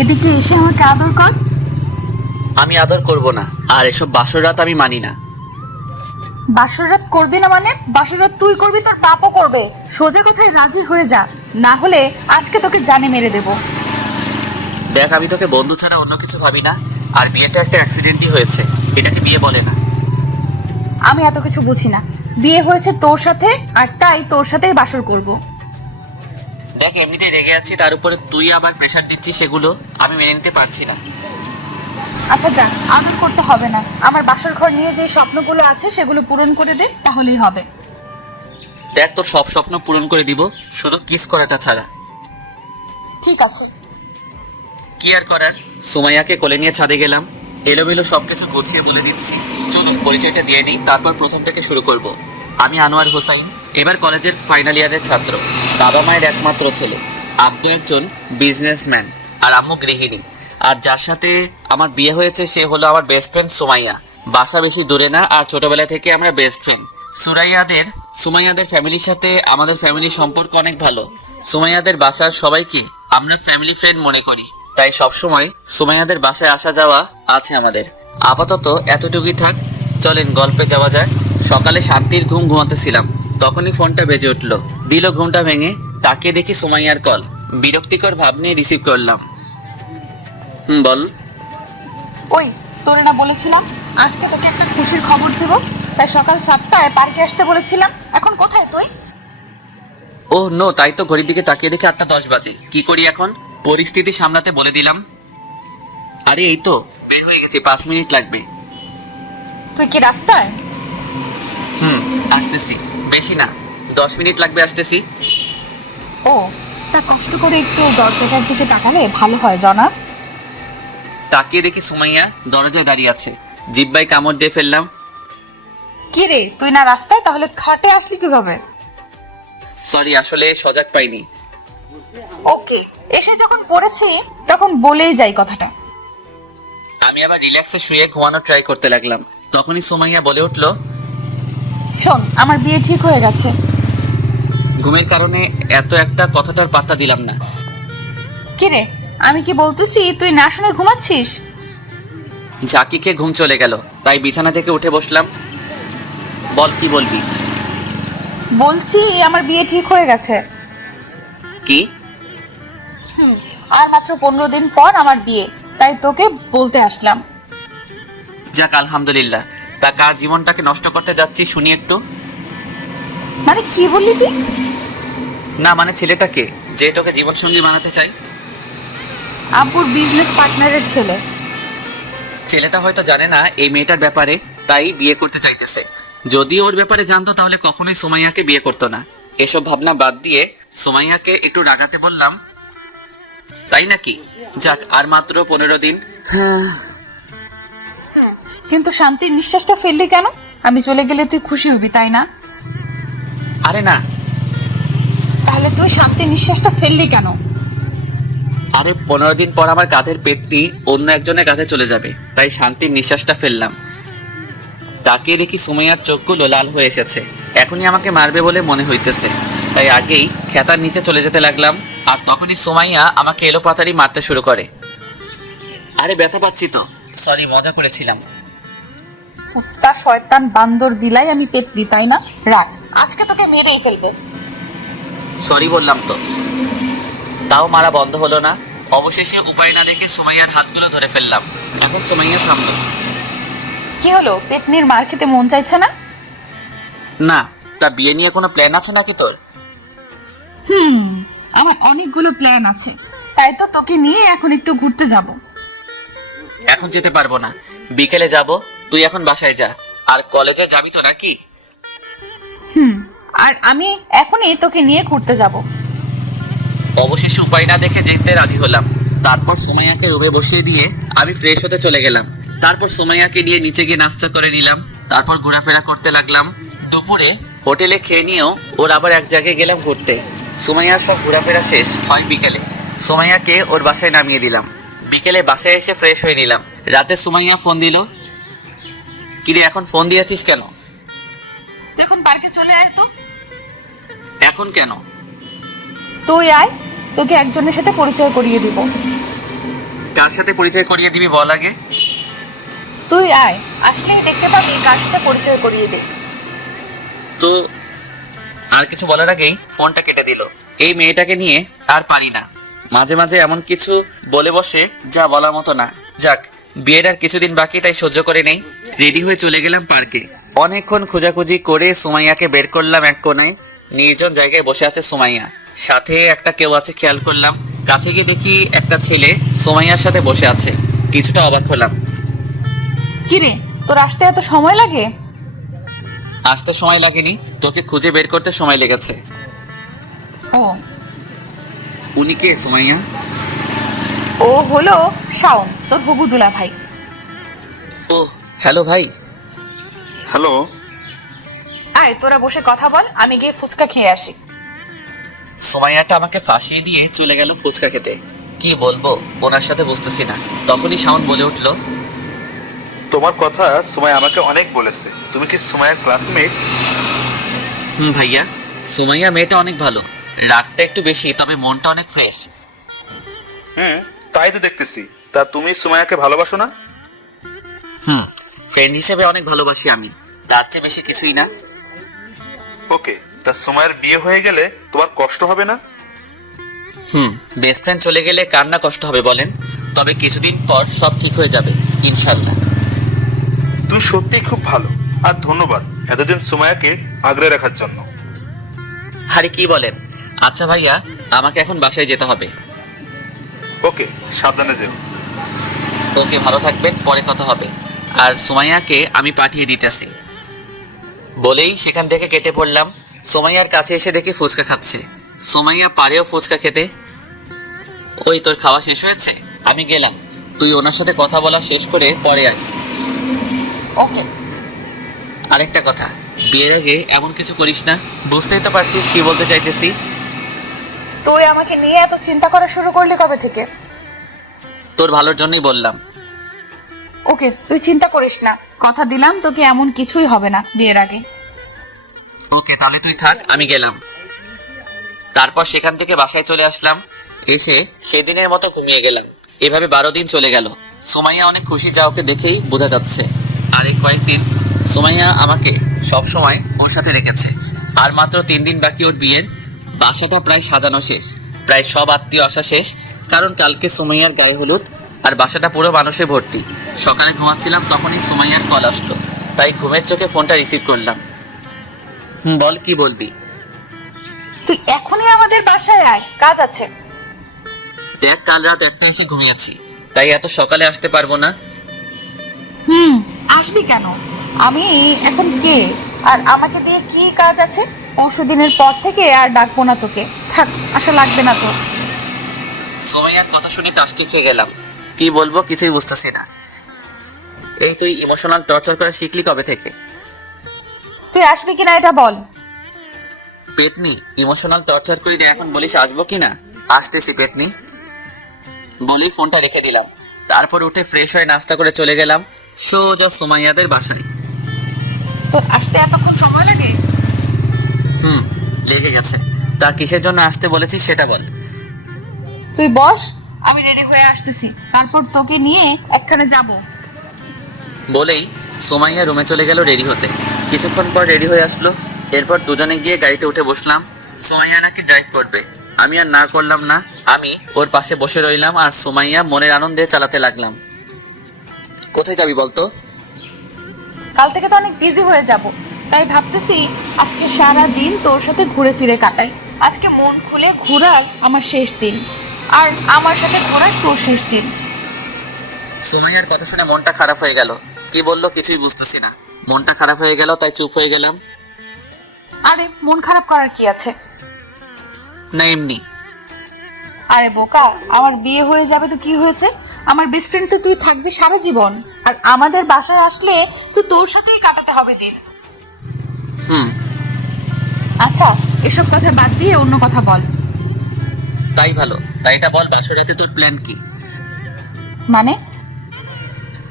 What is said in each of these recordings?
এদিকে এসে আমাকে আদর কর। আমি আদর করব না, আর এসব বাসর রাত আমি মানি না। বাসর রাত করবি না মানে? বাসর রাত তুই করবি, তোর বাপও করবে। সোজা কথায় রাজি হয়ে যা, না হলে আজকে তোকে জানে মেরে দেব। দেখ, আমি তোকে বন্ধু ছাড়া অন্য কিছু ভাবি না। আর বিয়েটা একটা অ্যাক্সিডেন্টই হয়েছে, এটাকে বিয়ে বলে না। আমি এত কিছু বুঝি না। বিয়ে হয়েছে তোর সাথে, আর তাই তোর সাথেই বাসর করব। দেখ, এমনিতে রেগে আছি, তার উপরে তুই আবার প্রেশার দিচ্ছিস, সেগুলো আমি মেনে নিতে পারছি না। আচ্ছা যা, আদর করতে হবে না। আমার বাসর ঘর নিয়ে যে স্বপ্নগুলো আছে সেগুলো পূরণ করে দে, তাহলেই হবে। দেখ, তোর সব স্বপ্ন পূরণ করে দিব, শুধু কিস করাটা ছাড়া। ঠিক আছে। কি আর করার, সুমাইয়াকে কোলে নিয়ে ছাদে গেলাম। এলোমেলো সবকিছু গুছিয়ে বলে দিচ্ছি। চলুন পরিচয়টা দিয়ে নিই, তারপর প্রথম থেকে শুরু করব। আমি আনোয়ার হোসাইন, এবার কলেজের ফাইনাল ইয়ারের ছাত্র। বাবা মায়ের একমাত্র ছেলে। আব্বু একজন বিজনেসম্যান আর আম্মু গৃহিণী। আর যার সাথে আমার বিয়ে হয়েছে সে হলো আমার বেস্ট ফ্রেন্ড সুমাইয়া। বাসা বেশি দূরে না, আর ছোটবেলা থেকে আমরা বেস্ট ফ্রেন্ড। সুমাইয়াদের ফ্যামিলির সাথে আমাদের ফ্যামিলির সম্পর্ক অনেক ভালো। সুমাইয়াদের বাসার সবাইকে আমরা ফ্যামিলি ফ্রেন্ড মনে করি, তাই সবসময় সুমাইয়াদের বাসায় আসা যাওয়া আছে আমাদের। আপাতত এতটুকুই থাক, চলেন গল্পে যাওয়া যাক। সকালে শান্তির ঘুম ঘুমাতেছিলাম, তখনই ফোনটা বেজে উঠলো। দিল ঘুমটা ভেঙে, তাকিয়ে দেখি সুমাইয়ার কল। বিরক্তিকর ভাব নিয়ে রিসিভ করলাম। বল। ওই, তোরে না বলেছিলাম আজকে তোকে একটা খুশির খবর দেব, তাই সকাল 7টায় পার্কে আসতে বলেছিলাম। এখন কোথায় তুই? ও নো, তাই তো ঘড়ির দিকে তাকিয়ে দেখে 8টা 10 বাজে। কি করি এখন? পরিস্থিতি সামলাতে বলে দিলাম। আরে এই তো বের হয়ে গেছি, 5 মিনিট লাগবে। তুই কি রাস্তায়? আসতেছি। বেশি না, 10 মিনিট লাগবে, আসতেছি। ও, তা কষ্ট করে একটু দরজাটার দিকে তাকালে ভালো হয় জনাব। তাকিয়ে দেখি সুমাইয়া দরজায় দাঁড়িয়ে আছে। জিব্বায় কামড় দিয়ে ফেললাম। কি রে, তুই না রাস্তায়, তাহলে খাটে আসলি কিভাবে? সরি, আসলে সজাগ পাইনি। ওকে, এসে যখন পড়েছি তখন বলেই যাই কথাটা। আমি আবার রিল্যাক্সে শুয়ে ঘুমানোর ট্রাই করতে লাগলাম। তখনই সুমাইয়া বলে উঠলো, শোন, আমার বিয়ে ঠিক হয়ে গেছে। ঘুমের কারণে এত একটা কথাটার পাত্তা দিলাম না। কি রে, আমি কি বলতেছি তুই না শুনে ঘুমাচ্ছিস? ঝাঁকিকে ঘুম চলে গেল, তাই বিছানা থেকে উঠে বসলাম। বল, কি বলবি? বলছি আমার বিয়ে ঠিক হয়ে গেছে। কি? আর মাত্র 15 দিন পর আমার বিয়ে, তাই তোকে বলতে আসলাম। যাক, আলহামদুলিল্লাহ। তা কার জীবনটাকে নষ্ট করতে যাচ্ছি শুনি একটু। মানে কি বললি তুই? না মানে ছেলেটাকে, যে তোকে জীবনসঙ্গী বানাতে চাই। আব্বুর বিজনেস পার্টনারের ছেলে। ছেলেটা হয়তো জানে না এই মেয়েটার ব্যাপারে, তাই বিয়ে করতে চাইতেছে। যদি ওর ব্যাপারে জানতো তাহলে কখনোই সুমাইয়াকে বিয়ে করতো না। এসব ভাবনা বাদ দিয়ে সুমাইয়াকে একটু রাগাতে বললাম। তাই নাকি? যাক, আর মাত্র 15 দিন। কিন্তু শান্তির নিঃশ্বাসটা ফেললি কেন? আমি চলে গেলে তুই খুশি হবি, তাই না? আরে না। তাহলে তুই শান্তির নিঃশ্বাসটা ফেললি কেন? আরে 15 দিন পর আমার কাঁধের পেটটি অন্য একজনের কাঁধে চলে যাবে, তাই শান্তির নিঃশ্বাসটা ফেললাম। তাকিয়ে দেখি সুমাইয়ার চোখগুলো লাল হয়ে এসেছে। এখনই আমাকে মারবে বলে মনে হইতেছে, তাই আগেই খেতার নিচে চলে যেতে লাগলাম। আর তখনই সুমাইয়া আমাকে এলোপাতাড়ি মারতে শুরু করে। আরে ব্যথা পাচ্ছি তো। সরি, মজা করেছিলাম। কুত্তা, শয়তান, বান্দর, বিলাই, আমি পেতনি, তাই না? রাখ, আজকে তোকে মেরেই ফেলবে। সরি বললাম তো। তাও মারা বন্ধ হলো না। অবশেষে উপায় না দেখে সুমাইয়ার হাতগুলো ধরে ফেললাম। এখন সুমাইয়া থামলো। কি হলো, পেতনির মার খেতে মন চাইছে না? না। তা বিয়ে নিয়ে কোনো প্ল্যান আছে নাকি তোর? আমার অনেকগুলো প্ল্যান আছে, তাই তো তোকে নিয়ে এখন একটু ঘুরতে যাব। এখন যেতে পারবো না, বিকেলে যাব। তুই এখন বাসায় যা। আর কলেজে যাবি তো নাকি? আর আমি এখনই তোকে নিয়ে ঘুরতে যাব। অবশেষে উপায় না দেখে যেতে রাজি হলাম। তারপর সুমাইয়াকে রুমে বসিয়ে দিয়ে আমি ফ্রেশ হতে চলে গেলাম। তারপর সুমাইয়াকে নিয়ে নিচে গিয়ে নাস্তা করে নিলাম। তারপর ঘোরাফেরা করতে লাগলাম। দুপুরে হোটেলে খেয়ে নিয়েও ওর আবার এক জায়গায় গেলাম ঘুরতে। সুমাইয়ার সব ঘোরাফেরা শেষ হয় বিকেলে। সুমাইয়াকে ওর বাসায় নামিয়ে দিলাম। বিকেলে বাসায় এসে ফ্রেশ হয়ে নিলাম। রাতে সুমাইয়া ফোন দিল। কিরে, এখন ফোন দিয়েছিস কেন? তুই এখন পার্কে চলে আয় তো। এখন কেন? তুই আয়, তোকে একজনের সাথে পরিচয় করিয়ে দিব। কার সাথে পরিচয় করিয়ে দিবি বল আগে। তুই আয়, আসলেই দেখতে পাবি কার সাথে পরিচয় করিয়ে দে। তো আর কিছু বলার আগেই ফোনটা কেটে দিল। এই মেয়েটাকে নিয়ে আর পারি না, মাঝে মাঝে এমন কিছু বলে বসে যা বলার মতো না। যাক, বিয়ের আর কিছুদিন বাকি, তাই সহ্য করে নেই। রেডি হয়ে চলে গেলাম পার্কে। অনেকক্ষণ খোঁজাখুঁজি করে সুমাইয়াকে বের করলাম এক কোণায়। নির্জন জায়গায় বসে আছে সুমাইয়া, সাথে একটা কেউ আছে খেয়াল করলাম। কাছে গিয়ে দেখি একটা ছেলে সুমাইয়ার সাথে বসে আছে। কিছুটা অবাক হলাম। কিরে, তোর আসতে এত সময় লাগে? আসতে সময় লাগেনি, তোকে খুঁজে বের করতে সময় লেগেছে। ও, উনি কে সুমাইয়া? ও হলো শাওন, তোর হবু দুলা ভাই। ও হ্যালো ভাই। হ্যালো। আয় তোরা বসে কথা বল, আমি গিয়ে ফুচকা খেয়ে আসি। সুমাইয়াটা আমাকে ফাঁসিয়ে দিয়ে চলে গেল ফুচকা খেতে। কি বলবো ওনার সাথে বুঝতেছি না। তখনই শাওন বলে উঠলো, তোমার কথা সুমাইয়া আমাকে অনেক বলেছে। তুমি কি সুমাইয়ার ক্লাসমেট? ভাইয়া, সুমাইয়া মেয়েটা অনেক ভালো, রাগটা একটু বেশি, তবে মনটা অনেক ফ্রেশ। তাই তো দেখতেছি। তা তুমি সুমাইয়াকে ভালোবাসো না? ফ্রেন্ড হিসেবে অনেক ভালোবাসি আমি, তার চেয়ে বেশি কিছুই না। ওকে, তা সুমাইয়ার বিয়ে হয়ে গেলে তোমার কষ্ট হবে না? বেস্ট ফ্রেন্ড চলে গেলে কার না কষ্ট হবে বলেন। তবে কিছুদিন পর সব ঠিক হয়ে যাবে ইনশাল্লাহ। তুমি সত্যিই খুব ভালো, আর ধন্যবাদ এতদিন সুমাইয়াকে আগলে রাখার জন্য। আরে কি বলেন। আচ্ছা ভাইয়া, আমাকে এখন বাসায় যেতে হবে। ওকে, সাবধানে যেও। ওকে, ভালো থাকবেন, পরে কথা হবে। আর সুমাইয়াকে আমি পাঠিয়ে দিতেছি। বলেই সেখান থেকে কেটে পড়লাম। সুমাইয়ার কাছে এসে দেখি ফুচকা খাচ্ছে। সুমাইয়া পারেও ফুচকা খেতে। ওই তোর খাওয়া শেষ হয়েছে, আমি গেলাম। তুই ওনার সাথে কথা বলা শেষ করে পরে আয়। ওকে। আরেকটা কথা, বিয়ের আগে এমন কিছু করিস না, বুঝতেই তো পারছিস কি বলতে চাইতেছি। তুই আমাকে নিয়ে এত চিন্তা করা শুরু করলি কবে থেকে? তোর ভালোর জন্যই বললাম। ওকে, তুই চিন্তা করিস না, কথা দিলাম তোকে এমন কিছুই হবে না বিয়ের আগে। ওকে, তাহলে তুই থাক, আমি গেলাম। তারপর সেখান থেকে বাসায় চলে আসলাম। এসে সেদিনের মতো ঘুমিয়ে গেলাম। এভাবে 12 দিন চলে গেল। সুমাইয়া অনেক খুশি, যা ওকে দেখেই বোঝা যাচ্ছে। আর এই কয়েকদিন সুমাইয়া আমাকে সব সময় ওর সাথে রেখেছে। আর মাত্র 3 দিন বাকি ওর বিয়ের। বাসাটা প্রায় সাজানো শেষ, প্রায় সব আত্মীয় আসা শেষ, কারণ কালকে সুমাইয়ার গায়ে হলুদ। আর বাসাটা পুরো মানুষে ভর্তি। সকালে ঘুমাচ্ছিলাম, তখনই সুমাইয়ার কল আসলো, তাই ঘুমের চোখে ফোনটা রিসিভ করলাম। বল, কি বলবি? তুই এখনই আমাদের বাসায় আয়, কাজ আছে। দেখ, কাল রাত 1টা এসে ঘুমিয়েছি, তাই এত সকালে আসতে পারবো না। আসবি কেন? আমি এখন কে, আর আমাকে দিয়ে কি কাজ আছে? পরশুদিনের পর থেকে আর ডাকবো না তোকে, থাক, আশা লাগবে না তোর। সুমাইয়ার কথা শুনে টাসকে খেয়ে গেলাম। কি বলবো কিছুই বুঝতেছি না। এই তুই ইমোশনাল টর্চার করা শিখলি কবে থেকে? তুই আসবি কিনা এটা বল। পেতনি, ইমোশনাল টর্চার করি না, এখন বলিস আসবো কিনা? আসতেছি পেতনি বলেই ফোনটা রেখে দিলাম। তারপর উঠে ফ্রেশ হয়ে নাস্তা করে চলে গেলাম সোজা সুমাইয়াদের বাসায়। তোর আসতে এতক্ষণ সময় লাগে? লেগে গেছে। তা কিসের জন্য আসতে বলেছিস সেটা বল। তুই বস, আমি রেডি হয়ে আসতেছি, তারপর তোকে নিয়ে একখানে যাব। বলেই সুমাইয়া রুমে চলে গেল রেডি হতে। কিছুক্ষণ পর রেডি হয়ে আসলো। এরপর দুজনে গিয়ে গাড়িতে উঠে বসলাম। সুমাইয়া নাকি ড্রাইভ করবে, আমি আর না করলাম না। আমি ওর পাশে বসে রইলাম আর সুমাইয়া মনের আনন্দে চালাতে লাগলাম। কোথায় যাবি বলতো? কাল থেকে তো অনেক বিজি হয়ে যাব, তাই ভাবতেছি আজকে সারা দিন তোর সাথে ঘুরে ফিরে কাটাই। আজকে মন খুলে ঘোরার আমার শেষ দিন, আর আমার সাথে ঘোরার তোর শেষ দিন। সুমাইয়ার কথা শুনে মনটা খারাপ হয়ে গেল। কি বললো কিছুই বুঝতেছি না। মনটা খারাপ হয়ে গেল, তাই চুপ হয়ে গেলাম। আরে মন খারাপ করার কি আছে? না এমনি। আরে বোকা, আমার বিয়ে হয়ে যাবে তো কি হয়েছে? আমার বেস্ট ফ্রেন্ড তো তুই থাকবি সারা জীবন, আর আমাদের বাসায় আসলে তুই তোর সাথেই কাটাতে হবে দিন। আচ্ছা, এসব কথা বাদ দিয়ে অন্য কথা বল। তাই ভালো, তাই এটা বল, বাসরাতে তোর প্ল্যান কি?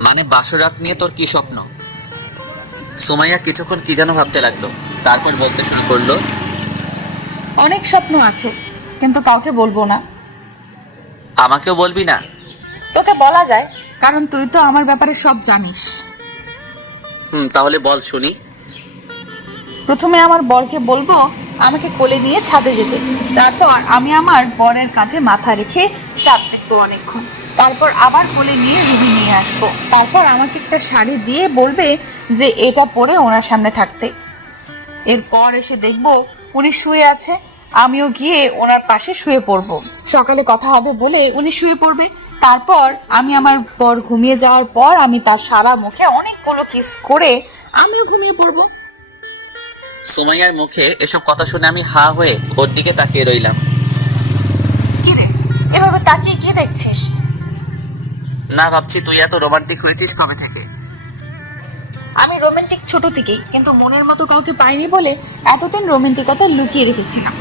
মানে বাসরাত নিয়ে তোর কি স্বপ্ন? সুমাইয়া কিছুক্ষণ কি যেন ভাবতে লাগলো, তারপর বলতে শুরু করলো, অনেক স্বপ্ন আছে, কিন্তু কাউকে বলবো না। আমাকেও বলবি না? তোকে বলা যায়, কারণ তুই তো আমার ব্যাপারে সব জানিস। তাহলে বল শুনি। প্রথমে আমার বরকে বলবো আমাকে কোলে নিয়ে ছাদে যেতে, তারপর আমি আমার বরের কাঁধে মাথা রেখে চাঁদ দেখবো অনেকক্ষণ, তারপর আবার কোলে নিয়ে রুবি নিয়ে আসবো, তারপর আমাকে একটা শাড়ি দিয়ে বলবে যে এটা পরে ওনার সামনে থাকতে। এরপর এসে দেখবো উনি শুয়ে আছে, আমিও গিয়ে ওনার পাশে শুয়ে পড়বো। সকালে কথা হবে বলে উনি শুয়ে পড়বে, তারপর আমি আমার বর ঘুমিয়ে যাওয়ার পর আমি তার সারা মুখে অনেকগুলো কিস করে আমিও ঘুমিয়ে পড়বো। সুমাইয়ার মুখে এসব কথা শুনে আমি হা হয়ে ওর দিকে তাকিয়ে রইলাম। কি রে, এভাবে তাকিয়ে কি দেখছিস? না, ভাবছি তুই এত রোমান্টিক হয়েছিস কবে থেকে। আমি রোমান্টিক ছোট থেকেই, কিন্তু মনের মতো কাউকে পাইনি বলে এতদিন রোমান্টিকতা লুকিয়ে রেখেছিলাম।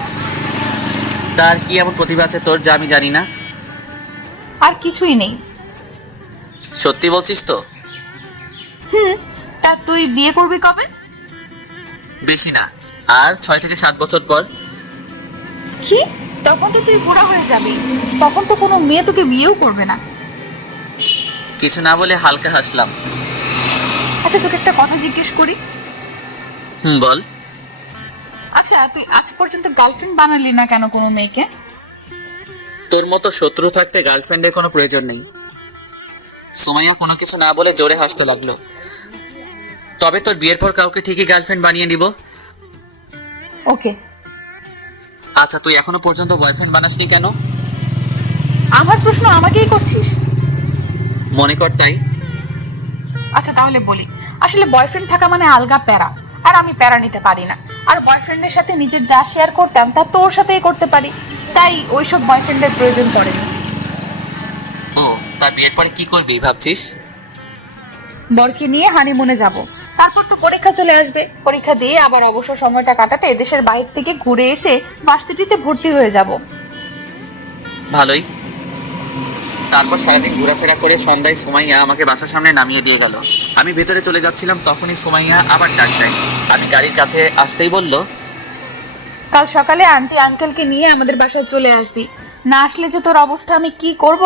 তার কি এমন প্রতিভা আছে তোর যা আমি জানি না? আর কিছুই নেই। সত্যি বলছিস তো? তা তুই বিয়ে করবি কবে? বেশি না, আর 6 থেকে 7 বছর পর। কি? তখন তো তুই বুড়া হয়ে যাবি, তখন তো কোনো মেয়ে তোকে বিয়েও করবে না। কিছু না বলে হালকা হাসলাম। আচ্ছা, তোকে একটা কথা জিজ্ঞেস করি। বল। আচ্ছা, তুই আজ পর্যন্ত গার্লফ্রেন্ড বানালি না কেন কোনো মেয়েকে? তোর মতো শত্রু থাকতে গার্লফ্রেন্ডের কোনো প্রয়োজন নেই। সুমাইয়া কোনো কিছু না বলে জোরে হাসতে লাগলো। তবে তোর বিয়ের পর কাউকে ঠিকই গার্লফ্রেন্ড বানিয়ে নিব। ওকে। আচ্ছা, তুই এখনো পর্যন্ত বয়ফ্রেন্ড বানাসনি কেন? আমার প্রশ্ন আমাকেই করছিস? মনে কর তাই। আচ্ছা তাহলে বলি, আসলে বয়ফ্রেন্ড থাকা মানে আলগা প্যারা, আর আমি প্যারা নিতে পারি না। আর বয়ফ্রেন্ডের সাথে নিজের যা শেয়ার করতাম তা তোর সাথেই করতে পারি, তাই ওইসব বয়ফ্রেন্ডের প্রয়োজন পড়েনি। ও, তা বিয়ের পরে কি করবি ভাবছিস? বরকে নিয়ে হানিমুনে যাব, তারপর তো পরীক্ষা চলে আসবে, পরীক্ষা দিয়ে আবার অবসর সময়টা কাটাতে দেশের বাইরে থেকে ঘুরে এসে ভার্সিটিতে ভর্তি হয়ে যাব। ভালোই। তারপর সারাদিন ঘোরাফেরা করে সন্ধ্যায় সুমাইয়া আমাকে বাসার সামনে নামিয়ে দিয়ে গেল। আমি ভেতরে চলে যাচ্ছিলাম, তখনই সুমাইয়া আবার ডাক দেয়। আমি গাড়ির কাছে আসতেই বলল, কাল সকালে আন্টি আঙ্কেলকে নিয়ে আমাদের বাসায় চলে আসবি, না আসলে যে তোর অবস্থা আমি কি করব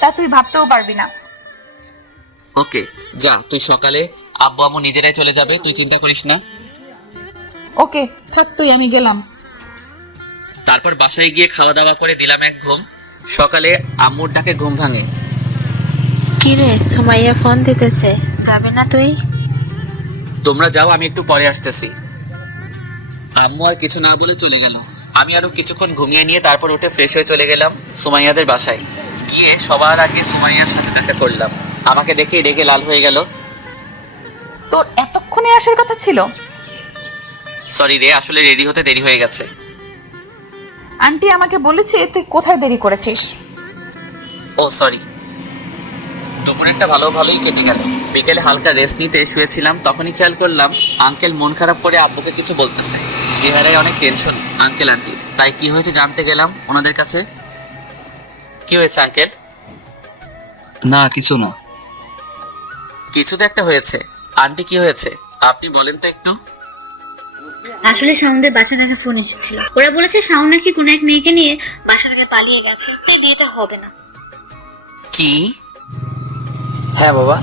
তা তুই ভাবতেও পারবি না। ওকে যা, তুই সকালে আব্বু আম্মু নিজেরাই চলে যাবে, তুই চিন্তা করিস না। ওকে থাক তুই, আমি গেলাম। তারপর বাসায় গিয়ে খাওয়া দাওয়া করে দিলাম এক ঘুম। সকালে আম্মুর ডাকে ঘুম ভাঙে। কিরে, সুমাইয়া ফোন দিতেছে, যাবে না তুই? তোমরা যাও, আমি একটু পরে আসতেছি। আম্মু আর কিছু না বলে চলে গেল। আমি আরো কিছুক্ষণ ঘুমিয়ে নিয়ে তারপর উঠে ফ্রেশ হয়ে চলে গেলাম সুমাইয়াদের বাসায়। গিয়ে সবার আগে সুমাইয়ার সাথে দেখা করলাম। আমাকে দেখে রেগে লাল হয়ে গেল। তোর এতক্ষণে আসার কথা ছিল? সরি রে, আসলে রেডি হতে দেরি হয়ে গেছে। আন্টি আমাকে বলেছে তুই কোথায় দেরি করেছিস। ও সরি। দুপুরেরটা ভালোই কেটে গেল। বিকেলে হালকা রেস্ট নিতে শুয়েছিলাম, তখনই খেয়াল করলাম আঙ্কেল মন খারাপ করে আব্বুকে কিছু বলতেছে। চেহারায় অনেক টেনশন আঙ্কেল আন্টি। তাই কি হয়েছে জানতে গেলাম ওনাদের কাছে। কি হয়েছে আঙ্কেল? না কিছু না। কিছু তো একটা হয়েছে। আন্টি কি হয়েছে আপনি বলেন তো একটু। আসলে শাওনদের বাসা থেকে ফোন এসেছিল, ওরা বলেছে শাওন নাকি কোনো এক মেয়েকে নিয়ে বাসা থেকে পালিয়ে গেছে, তাই বিয়েটা হবে না। কি? হ্যাঁ বাবা।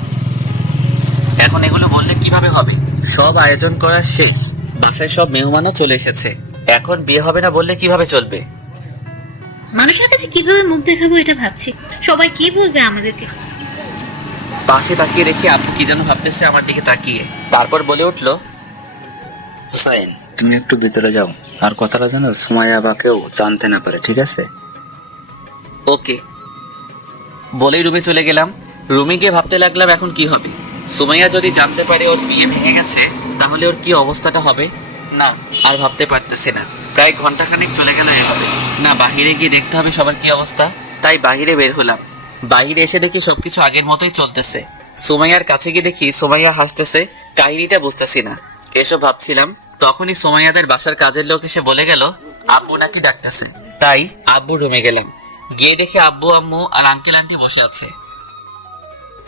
এখন এগুলো বললে কিভাবে হবে? সব আয়োজন করা শেষ, বাসায় সব মেহমানও চলে এসেছে, এখন বিয়ে হবে না বললে কিভাবে চলবে? মানুষের কাছে কিভাবে মুখ দেখাবো এটা ভাবছি, সবাই কি বলবে আমাদেরকে। পাশে তাকিয়ে রেখে আব্বু কি যেন ভাবতেছে আমার দিকে তাকিয়ে, তারপর বলে উঠলো, হোসাইন তুমি একটু ভিতরে যাও, আর কথাটা যেন সুমাইয়া বা কেউ জানতে না পারে, ঠিক আছে? ওকে। বলেই রুমে চলে গেলাম। রুমে গিয়ে ভাবতে লাগলাম এখন কি হবে। সুমাইয়া যদি জানতে পারে ওর বিয়ে ভেঙে গেছে, তাহলে ওর কি অবস্থাটা হবে। না, আর ভাবতে পারতেছি না। প্রায় ঘন্টাখানেক চলে গেল এভাবে। না, বাহিরে গিয়ে দেখতে হবে সবার কি অবস্থা। তাই বাহিরে বের হলাম। বাহিরে এসে দেখি সবকিছু আগের মতোই চলতেছে। সুমাইয়ার কাছে গিয়ে দেখি সুমাইয়া হাসতেছে, কাহিনীটা বুঝতেছি না। এসব ভাবছিলাম, তখনই সুমাইয়াদের বাসার কাজের লোক এসে বলে গেল আব্বু নাকি ডাকতেছে। তাই আব্বুর রুমে গেলাম। গিয়ে দেখি আব্বু আম্মু আর আঙ্কেল আন্টি বসে আছে।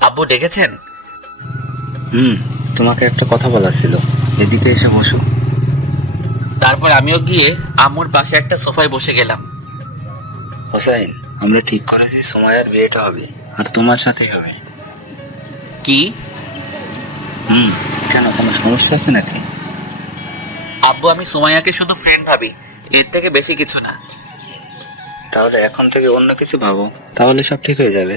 আব্বু ডেকেছেন? তোমাকে একটা কথা বলার ছিল, এদিকে এসে বসো। তারপর আমিও গিয়ে আম্মুর পাশে একটা সোফায় বসে গেলাম। হোসাইন আমরা ঠিক করেছি সুমাইয়ার বিয়েটা হবে, আর তোমার সাথেই হবে। কি? কেন, কোনো সমস্যা আছে নাকি? আব্বু, আমি সুমাইয়াকে শুধু ফ্রেন্ড ভাবি, এর থেকে বেশি কিছু না। তাহলে এখন থেকে অন্য কিছু ভাবো, তাহলে সব ঠিক হয়ে যাবে।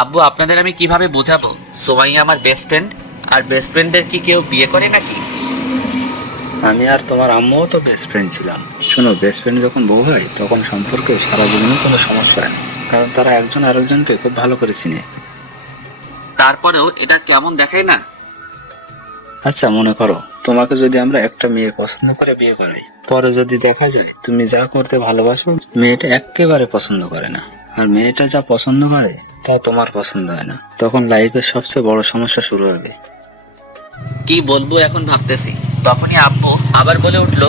আব্বু, আপনাদের আমি কিভাবে বোঝাবো সুমাইয়া আমার বেস্ট ফ্রেন্ড? আর বেস্ট ফ্রেন্ডদের কি কেউ বিয়ে করে নাকি? আমি আর তোমার আম্মুও তো বেস্ট ফ্রেন্ড ছিলাম। শোনো, বেস্ট ফ্রেন্ড যখন বউ হয় তখন সম্পর্কে সারা জীবনে কোনো সমস্যা হয় না, কারণ তারা একজন আরেকজনকে খুব ভালো করে চিনে। তারপরেও এটা কেমন দেখায় না? আচ্ছা, মনে করো তোমাকে যদি আমরা একটা মেয়ে পছন্দ করে বিয়ে করাই, পরে যদি দেখা যায় তুমি যা করতে ভালোবাসো মেয়েটা একেবারে পছন্দ করে না, আর মেয়েটা যা পছন্দ করে তা তোমার পছন্দ হয় না, তখন লাইফের সবচেয়ে বড় সমস্যা শুরু হবে। কি বলবো এখন ভাবতেছি। তখনই আব্বু আবার বলে উঠলো,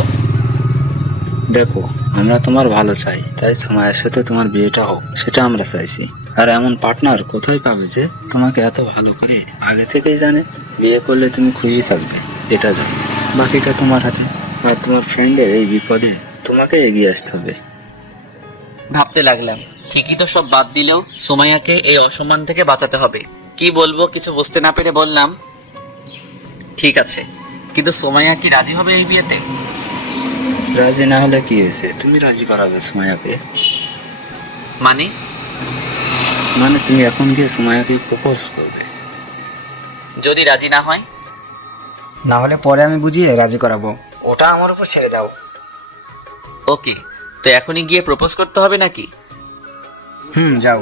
দেখো, আমরা তোমার ভালো চাই, তাই সময়ের সাথে তোমার বিয়েটা হোক, সেটা আমরা চাইছি। আর এমন পার্টনার কোথায় পাবে যে তোমাকে এত ভালো করে আগে থেকেই জানে? বিয়ে করলে তুমি খুশি থাকবে, এটা জানো। বাকিটা তোমার হাতে। আর তোমার ফ্রেন্ডের এই বিপদে তোমাকে এগিয়ে আসতে হবে। ভাবতে লাগলাম, ঠিকই তো, সব বাদ দিলেও সুমাইয়াকে এই অসম্মান থেকে বাঁচাতে হবে। কি বলবো কিছু বুঝতে না পেরে বললাম, ঠিক আছে, কিন্তু সুমাইয়া কি রাজি হবে এই বিয়েতে? রাজি না হলে কি হয়েছে, তুমি রাজি করাবে সুমাইয়াকে। মানে তুমি এখন গিয়ে সুমাইয়াকে প্রপোজ করবে। যদি রাজি না হয়? না হলে পরে আমি বুঝিয়ে রাজি করাবো, ওটা আমার উপর ছেড়ে দাও। ওকে, তো এখনই গিয়ে প্রপোজ করতে হবে নাকি? যাও।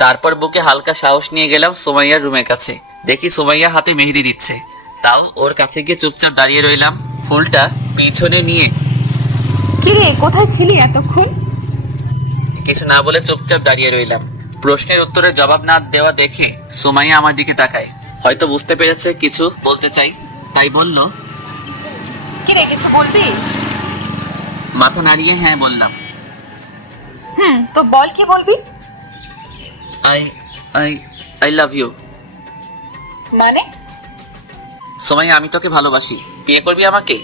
তারপর বুকে হালকা সাহস নিয়ে গেলাম সুমাইয়ার রুমের কাছে। দেখি সুমাইয়া হাতে মেহেদি দিচ্ছে, তাও ওর কাছে গিয়ে চুপচাপ দাঁড়িয়ে রইলাম, ফুলটা পিছনে নিয়ে। কিরে, কোথায় ছিলি এতক্ষণ? কিছু না বলে চুপচাপ দাঁড়িয়ে রইলাম। প্রশ্নের উত্তরে জবাব না দেওয়া দেখে সুমাইয়া আমার দিকে তাকায়, হয়তো বুঝতে পেরেছে কিছু বলতে চাই, তাই বলল, কিরে, কিছু বলবি? মাথা নাড়িয়ে হ্যাঁ বললাম। তো বল, কি বলবি? I I I love you. মানে? সুমাইয়া, আমি তোকে ভালোবাসি, বিয়ে করবি আমাকে?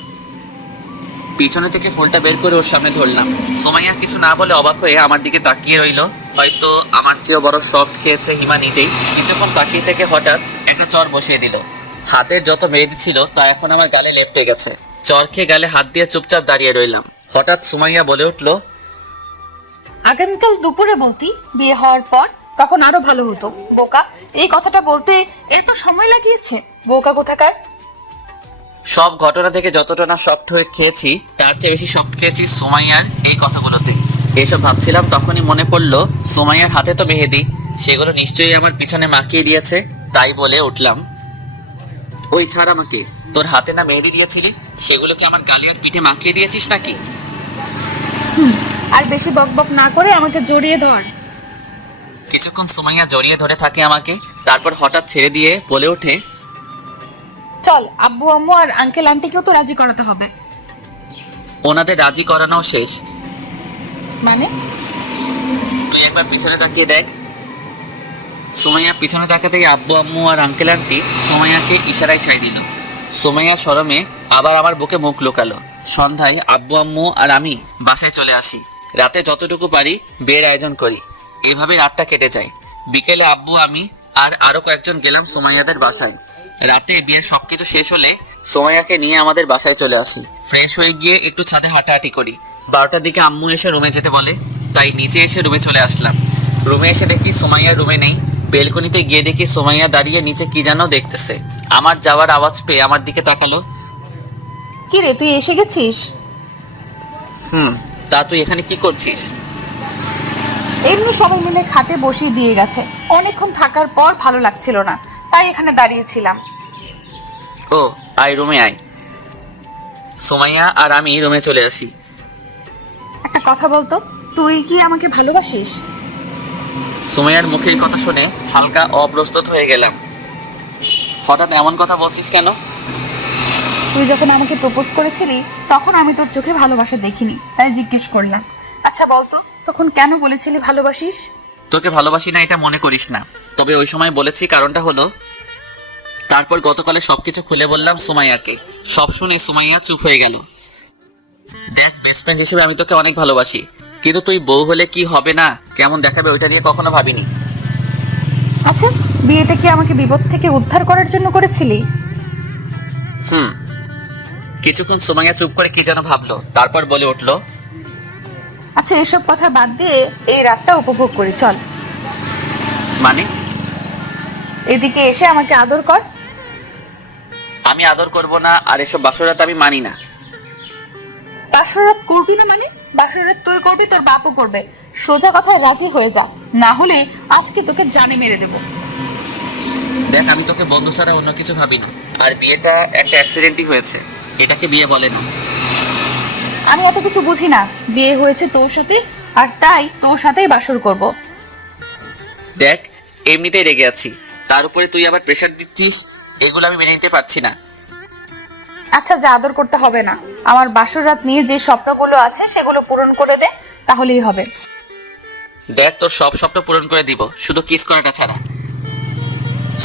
পিছনে থেকে ফুলটা বের করে ওর সামনে ধরলাম। সুমাইয়া কিছু না বলে অবাক হয়ে আমার দিকে তাকিয়ে রইল, হয়তো আমার চেয়েও বড় শক খেয়েছে হিমা নিজেই। কিছুক্ষণ তাকিয়ে থেকে হঠাৎ একটা চর বসিয়ে দিল। হাতের যত মেহেদি ছিল তা এখন আমার গালে লেপটে গেছে। চর খেয়ে গালে হাত দিয়ে চুপচাপ দাঁড়িয়ে রইলাম। হঠাৎ সুমাইয়া বলে উঠলো, আগামীকাল দুপুরে বলতি, বিয়ে হওয়ার পর, তখন আরো ভালো হতো। বোকা, এই কথাটা বলতে এত সময় লাগিয়েছে, বোকা কোথাকার। সব ঘটনা থেকে যতটা না শক্ত হয়ে খেয়েছি তার চেয়ে বেশি শক্ত খেয়েছি সুমাইয়ার এই কথাগুলোতে। এসব ভাবছিলাম, তখনই মনে পড়লো সুমাইয়ার হাতে তো মেহেদি, সেগুলো নিশ্চয়ই আমার পিছনে মাখিয়ে দিয়েছে। তাই বলে উঠলাম, ওই ছাড় আমাকে, তোর হাতে না মেহেদি দিয়েছিলি, সেগুলো কি আমার গালে আর পিঠে মাখিয়ে দিয়েছিস নাকি? আর বেশি বকবক না করে আমাকে জড়িয়ে ধর। কিছুক্ষণ সুমাইয়া জড়িয়ে ধরে থাকে আমাকে, তারপর হঠাৎ ছেড়ে দিয়ে বলে ওঠে, চল, আব্বু আম্মু আর আঙ্কেল আন্টিকেও তো রাজি করাতে হবে। ওনাদের রাজি করানো শেষ। মানে? তুই একবার পিছনে তাকিয়ে দেখ। সুমাইয়া পিছনে তাকাতেই আব্বু আম্মু আর আঙ্কেল আন্টি সুমাইয়াকে ইশারায় সাই দিল। সুমাইয়া শরমে আবার আমার বুকে মুখ লুকালো। সন্ধ্যায় আব্বু আম্মু আর আমি বাসায় চলে আসি। রাতে যতটুকু পারি বিয়ের আয়োজন করি, এভাবে রাতটা কেটে যায়। বিকেলে আব্বু, আমি আর আরো কয়েকজন গেলাম সুমাইয়াদের বাসায়। রাতে বিয়ের সবকিছু শেষ হলে সুমাইয়াকে নিয়ে আমাদের বাসায় চলে আসি। ফ্রেশ হয়ে গিয়ে একটু ছাদে হাঁটাহাঁটি করি। 12টার দিকে আম্মু এসে রুমে যেতে বলে, তাই নিচে এসে রুমে চলে আসলাম। রুমে এসে দেখি সুমাইয়া রুমে নেই। বেলকনিতে গিয়ে দেখি সুমাইয়া দাঁড়িয়ে নিচে কি যেন দেখতেছে। আমার যাওয়ার আওয়াজ পেয়ে আমার দিকে তাকালো। কিরে, তুই এসে গেছিস? তা তুই এখানে কি করছিস? এমনি সবাই মিলে খাটে বসিয়ে দিয়ে গেছে, অনেকক্ষণ থাকার পর ভালো লাগছিল না, তাই এখানে দাঁড়িয়েছিলাম। ও, আয় রুমে আয়। সুমাইয়া আর আমি রুমে চলে আসি। একটা কথা বলতো, তুই কি আমাকে ভালোবাসিস? সুমাইয়ার মুখে এই কথা শুনে হালকা অপ্রস্তুত হয়ে গেলাম। হঠাৎ এমন কথা বলছিস কেন? তুই যখন আমাকে প্রপোজ করেছিলি তখন আমি তোর চোখে ভালোবাসা দেখিনি, তাই জিজ্ঞেস করলাম। আচ্ছা বলতো, তখন কেন বলেছিলি ভালোবাসিস? তোকে ভালোবাসি না এটা মনে করিস না, তবে ওই সময় বলেছি কারণটা হলো, তারপর গতকালে সবকিছু খুলে বললাম সুমাইয়াকে। সব শুনে সুমাইয়া চুপ হয়ে গেল। দেখ, বেস্ট ফ্রেন্ড হিসেবে আমি তোকে অনেক ভালোবাসি, কিন্তু তুই বউ হলে কি হবে না কেমন দেখাবে ওইটা নিয়ে কখনো ভাবিনি। আচ্ছা, বিয়েটা কি আমাকে বিপদ থেকে উদ্ধার করার জন্য করেছিলি? কিছুক্ষণ সুমাইয়া চুপ করে কি যেন ভাবলো, তারপর বলে উঠলো, আচ্ছা, এসব কথা বাদ দিয়ে এই রাতটা উপভোগ করি, চল। মানে? এদিকে এসে আমাকে আদর কর। আমি আদর করব না, আর এসব বাসরাত আমি মানি না। বাসরাত করবি না মানে? বাসরাত তুই করবি, তোর বাপও করবে। সোজা কথায় রাজি হয়ে যা, না হলে আজকে তোকে জানে মেরে দেবো। দেখ, আমি তোকে বন্ধু ছাড়া অন্য কিছু ভাবি না, আর বিয়েটা একটা অ্যাক্সিডেন্টই হয়েছে, এটাকে বিয়ে বলে না। আমি এত কিছু বুঝি না, বিয়ে হয়েছে তোর সাথে, আর তাই তোর সাথেই বাসর করব। দেখ, এমনিতেই রেগে আছি, তার উপরে তুই আবার প্রেশার দিচ্ছিস, এগুলো আমি মেনে নিতে পারছি না। আচ্ছা, যা, আদর করতে হবে না। আমার বাসর রাত নিয়ে যে স্বপ্নগুলো আছে সেগুলো পূরণ করে দে, তাহলেই হবে। দেখ, তোর সব স্বপ্ন পূরণ করে দিব, শুধু কিস করাটা ছাড়া।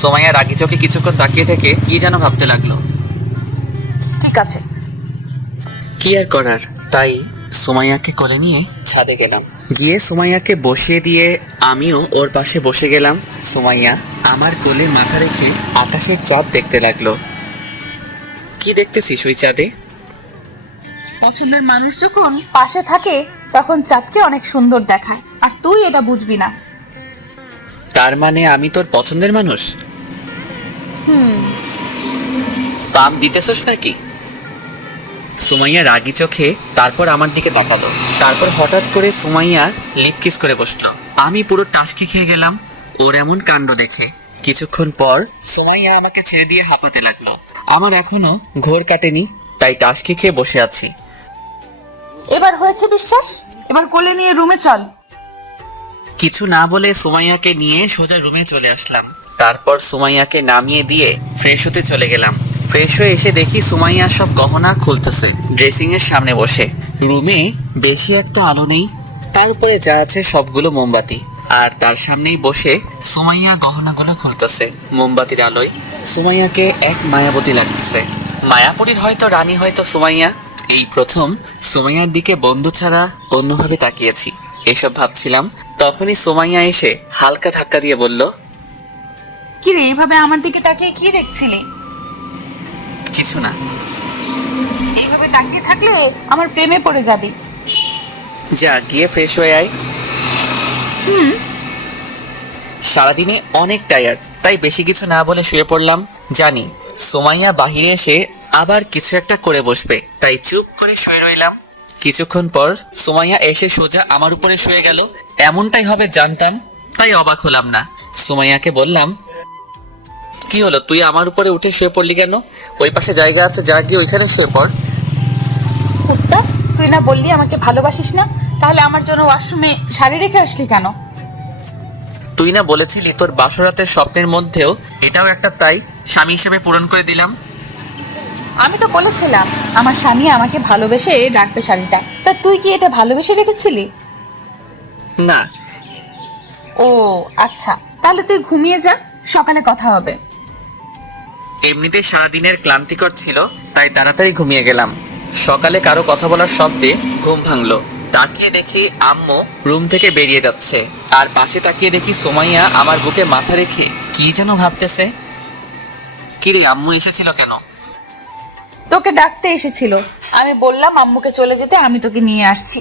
সোমাইয়া রাগি চোখে কিছুক্ষণ তাকিয়ে থেকে কি যেন ভাবতে লাগলো। ঠিক আছে। কি আর করার, তাই সুমাইয়াকে কোলে নিয়ে ছাদে গেলাম। গিয়ে সুমাইয়াকে বসিয়ে দিয়ে আমিও ওর পাশে বসে গেলাম। সুমাইয়া আমার কোলে মাথা রেখে আকাশের চাঁদ দেখতে লাগলো। কি দেখতেছিস ওই চাঁদে? পছন্দের মানুষ যখন পাশে থাকে তখন চাঁদকে অনেক সুন্দর দেখায়, আর তুই এটা বুঝবি না। তার মানে আমি তোর পছন্দের মানুষ? পাম দিতেছস নাকি? সুমাইয়া রাগি চোখে তারপর আমার দিকে তাকালো, তারপর হঠাৎ করে সুমাইয়া লিপ কিস করে বসলো। আমি পুরো টাসকি খেয়ে গেলাম ওর এমন কাণ্ড দেখে। কিছুক্ষণ পর সুমাইয়া আমাকে ছেড়ে দিয়ে হাঁপাতে লাগলো। আমার এখনো ঘোর কাটেনি, তাই টাসকি খেয়ে বসে আছি। এবার হয়েছে বিশ্বাস, এবার কোলে নিয়ে রুমে চল। কিছু না বলে সুমাইয়াকে নিয়ে সোজা রুমে চলে আসলাম। তারপর সুমাইয়াকে নামিয়ে দিয়ে ফ্রেশ হতে চলে গেলাম। ফ্রেশ হয়ে এসে দেখি সুমাইয়া সব গহনা খুলতেছে ড্রেসিং এর সামনে বসে। রুমে বেশি একটা আলো নেই, তার উপরে যা আছে সবগুলো মোমবাতি, আর তার সামনেই বসে সুমাইয়া গহনাগুলো খুলতেছে মোমবাতির আলোয়। সুমাইয়াকে এক মায়াবতী লাগতেছে, মায়াপুরীর হয়তো রানী, হয়তো সুমাইয়া। এই প্রথম সুমাইয়ার দিকে বন্ধু ছাড়া অন্যভাবে তাকিয়েছি। এসব ভাবছিলাম, তখনই সুমাইয়া এসে হালকা ধাক্কা দিয়ে বলল, কি রে, এইভাবে আমার দিকে তাকিয়ে কি দেখছিলি? কিছু না। এইভাবে তাকিয়ে থাকলে আমার প্রেমে পড়ে যাবি। যা, গিয়ে ফ্রেশ হয়ে আয়। সারাদিনে অনেক টায়ার্ড, তাই বেশি কিছু না বলে শুয়ে পড়লাম। জানি সুমাইয়া বাহিরে এসে আবার কিছু একটা করে বসবে, তাই চুপ করে শুয়ে রইলাম। কিছুক্ষণ পর সুমাইয়া এসে সোজা আমার উপরে শুয়ে গেল। এমনটাই হবে জানতাম, তাই অবাক হলাম না। সুমাইয়াকে বললাম, কি হলো, তুই আমার উপরে উঠে শুয়ে পড়লি কেন? ওই পাশে জায়গা আছে, যা গিয়ে ওইখানে শুয়ে পড়। কুত্তা, তুই না বললি আমাকে ভালোবাসিস না, তাহলে আমার জন্য ওয়াশরুমে শাড়ি রেখে আসলি কেন? তুই না বলেছিলি তোর বাসরাতের স্বপ্নের মধ্যেও এটাও একটা, তাই স্বামী হিসেবে পূরণ করে দিলাম। আমি তো বলেছিলাম আমার স্বামী আমাকে ভালোবেসে রাখবে শাড়িটা, তা তুই কি এটা ভালোবেসে রেখেছিলি? না। ও আচ্ছা, তাহলে তুই ঘুমিয়ে যা, সকালে কথা হবে। এমনিতেই সারাদিনের ক্লান্তিকর ছিল, তাই তাড়াতাড়ি ঘুমিয়ে গেলাম। সকালে কারো কথা বলার শব্দে ঘুম ভাঙলো। তাকিয়ে দেখি আম্মু রুম থেকে বেরিয়ে যাচ্ছে, আর পাশে তাকিয়ে দেখি সুমাইয়া আমার বুকে মাথা রেখে কি যেন ভাবতেছে। কিরে, আম্মু এসেছিল কেন? তোকে ডাকতে এসেছিল, আমি বললাম আম্মুকে চলে যেতে, আমি তোকে নিয়ে আসছি।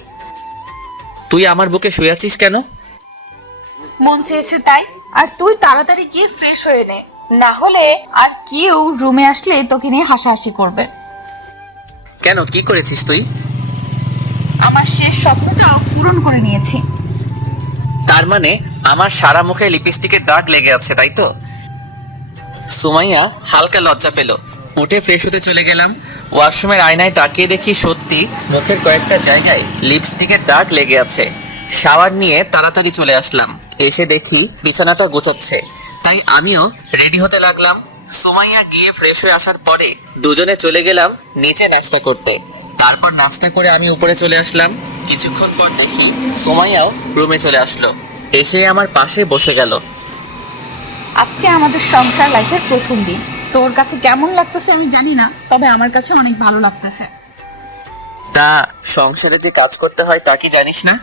তুই আমার বুকে শুয়ে আছিস কেন? মন চেয়েছে তাই, আর তুই তাড়াতাড়ি গিয়ে ফ্রেশ হয়ে নে, না হলে আর কেউ রুমে আসলে তোকে নিয়ে হাসাহাসি করবে। কেন, কি করেছিস তুই? আমার শেষ স্বপ্নটাও পূরণ করে নিয়েছি। তার মানে আমার সারা মুখে লিপস্টিকের দাগ লেগে আছে, তাই তো? সুমাইয়া হালকা লজ্জা পেল। উঠে ফ্রেশ হতে চলে গেলাম। ওয়াশরুমের আয়নায় তাকিয়ে দেখি সত্যি মুখের কয়েকটা জায়গায় লিপস্টিকের দাগ লেগে আছে। শাওয়ার নিয়ে তাড়াতাড়ি চলে আসলাম। এসে দেখি বিছানাটা গোছাচ্ছে, তাই আমিও রেডি হতে লাগলাম। সুমাইয়া গিয়ে ফ্রেশ হয়ে আসার পরে দুজনে চলে গেলাম নিচে নাস্তা করতে। তারপর নাস্তা করে আমি উপরে চলে আসলাম। কিছুক্ষণ পর দেখি সুমাইয়াও রুমে চলে আসলো, এসে আমার পাশে বসে গেল। আজকে আমাদের সংসার লাইফের প্রথম দিন। তোর কাছে কেমন লাগতেছে আমি জানি না, তবে আমার কাছে অনেক ভালো লাগতেছে। তা সংসারে যে কাজ করতে হয় তা কি জানিস না?